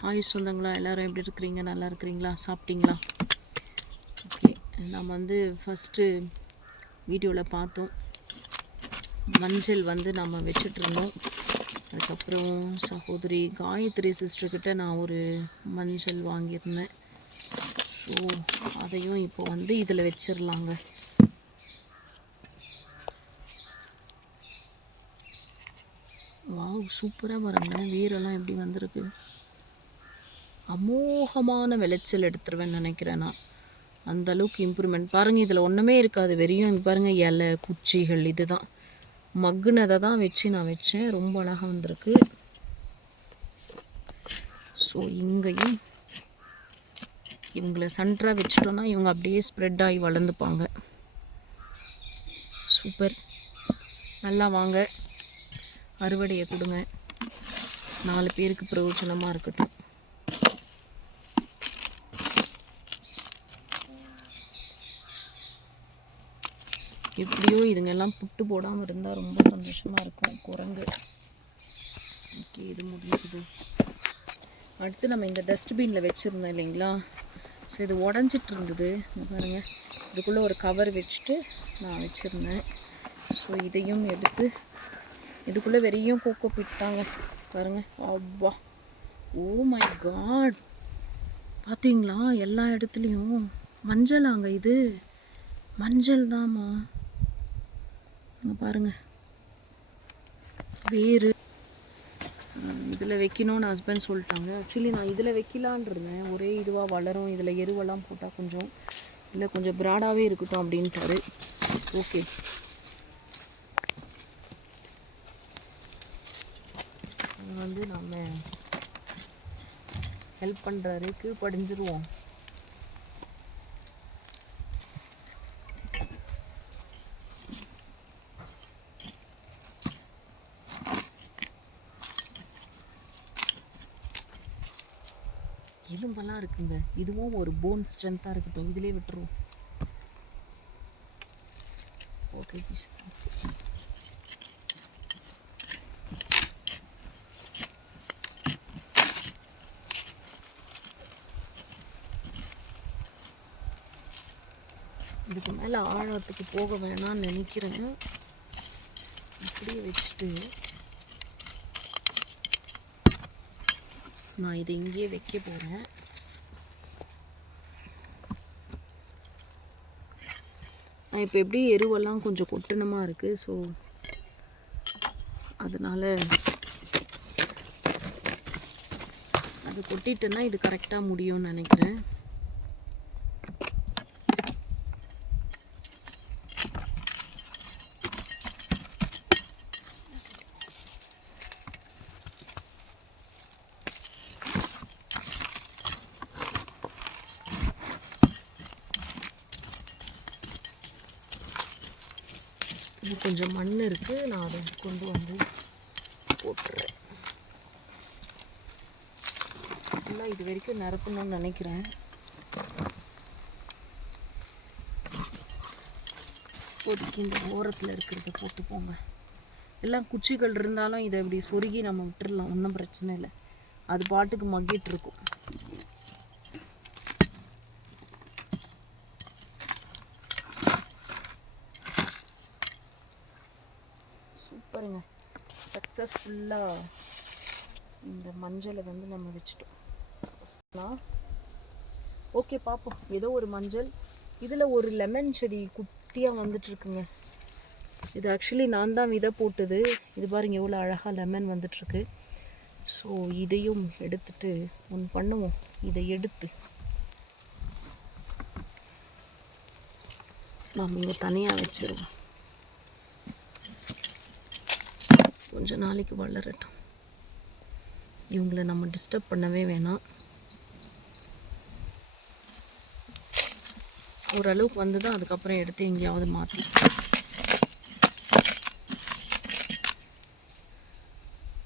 Hi சொந்தங்களா, எல்லோரும் எப்படி இருக்கிறீங்க? நல்லா இருக்கிறீங்களா? சாப்பிட்டீங்களா? ஓகே, நம்ம வந்து ஃபஸ்ட்டு வீடியோவில் பார்த்தோம், மஞ்சள் வந்து நம்ம வச்சிட்ருந்தோம். அதுக்கப்புறம் சகோதரி காயத்ரி சிஸ்டர்கிட்ட நான் ஒரு மஞ்சள் வாங்கியிருந்தேன். ஸோ அதையும் இப்போ வந்து இதில் வச்சிடலாங்க. வாவ், சூப்பராக பாருங்க, வேரெல்லாம் எப்படி வந்திருக்கு. அமோகமான விளைச்சல் எடுத்துருவேன்னு நினைக்கிறேன் நான். அந்த அளவுக்கு இம்ப்ரூவ்மெண்ட் பாருங்கள். இதில் ஒன்றுமே இருக்காது, வெறியும் பாருங்கள் இலை குச்சிகள். இதுதான் மக்குனதை தான் வச்சு நான் வச்சேன். ரொம்ப அழகாக வந்திருக்கு. ஸோ இங்கேயும் இவங்களை சென்டராக வச்சிட்டோன்னா இவங்க அப்படியே ஸ்ப்ரெட் ஆகி வளர்ந்துப்பாங்க. சூப்பர். நல்லா வாங்க, அறுவடையை கொடுங்க, 4 பேருக்கு பிரயோஜனமாக இருக்கட்டும். எப்படியோ இதுங்கெல்லாம் புட்டு போடாமல் இருந்தால் ரொம்ப சந்தோஷமாக இருக்கும். குரங்கு. ஓகே, இது முடிஞ்சது. அடுத்து நம்ம இந்த டஸ்ட்பினில் வச்சுருந்தோம் இல்லைங்களா? ஸோ இது உடஞ்சிட்டு இருந்தது. பாருங்கள், இதுக்குள்ளே ஒரு கவர் வச்சுட்டு நான் வச்சுருந்தேன். ஸோ இதையும் எடுத்து இதுக்குள்ளே வெறியும் கோகோ பிட்டாங்க பாருங்கள். அப்பா, ஓ மை காட், பார்த்தீங்களா? எல்லா இடத்துலையும் மஞ்சளாங்க. இது மஞ்சள் தாம்மா. பாருங்கள், வேறு இதில் வைக்கணும்னு ஹஸ்பண்ட் சொல்லிட்டாங்க. ஆக்சுவலி நான் இதில் வைக்கலான் இருந்தேன். ஒரே இதுவாக வளரும், இதில் எருவெல்லாம் போட்டால் கொஞ்சம் இல்லை கொஞ்சம் ப்ராடாகவே இருக்கட்டும் அப்படின்ட்டாரு. ஓகே, வந்து நம்ம ஹெல்ப் பண்ணுறாரு. கீழ்ப்படிஞ்சிருவோம். எலும்பெல்லாம் இருக்குங்க. இதுவும் ஒரு போன் ஸ்ட்ரென்த்தாக இருக்கட்டும், இதிலே விட்டுருவோம். ஓகே, இதுக்கு மேலே ஆழத்துக்கு போக வேணாம்னு நினைக்கிறேன். அப்படியே வச்சுட்டு நான் இதை இங்கேயே வைக்க போகிறேன். நான் இப்போ எப்படி எருவெல்லாம் கொஞ்சம் கொட்டணமாக இருக்குது. ஸோ அதனால் அது கொட்டிட்டேன்னா இது கரெக்டாக முடியும்னு நினைக்கிறேன். இது கொஞ்சம் மண் இருக்குது, நான் அதை கொண்டு வந்து போட்டுறேன். ஃபுல்லாக இது வரைக்கும் நிரப்பணும்னு நினைக்கிறேன். இப்போதைக்கு இந்த ஓரத்தில் இருக்கிறத போட்டு போங்க. எல்லாம் குச்சிகள் இருந்தாலும் இதை இப்படி சொருகி நம்ம விட்டுடலாம், ஒன்றும் பிரச்சனை இல்லை. அது பாட்டுக்கு மக்கிட்டு இருக்கும். சூப்பருங்க, சக்ஸஸ்ஃபுல்லாக இந்த மஞ்சளை வந்து நம்ம வச்சுட்டோம். ஓகே, பார்ப்போம். ஏதோ ஒரு மஞ்சள். இதில் ஒரு லெமன் செடி குட்டியாக வந்துட்டுருக்குங்க. இது ஆக்சுவலி நான் தான் விதை போட்டது. இது பாருங்க, எவ்வளோ அழகாக லெமன் வந்துட்டுருக்கு. ஸோ இதையும் எடுத்துட்டு ஒன்று பண்ணுவோம். இதை எடுத்து நாம் இங்கே தனியாக வச்சிருவோம். கொஞ்சம் நாளைக்கு வளரட்டும். இவங்களை நம்ம டிஸ்டர்ப் பண்ணவே வேணாம். ஓரளவுக்கு வந்து தான் அதுக்கப்புறம் எடுத்து எங்கேயாவது மாற்றி.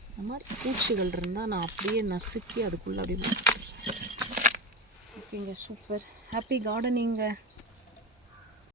இந்த மாதிரி பூச்சிகள் இருந்தால் நான் அப்படியே நசுக்கி அதுக்குள்ளே அப்படியே மாற்றிடுறேன். ஓகேங்க, சூப்பர். ஹாப்பி கார்டனிங்க.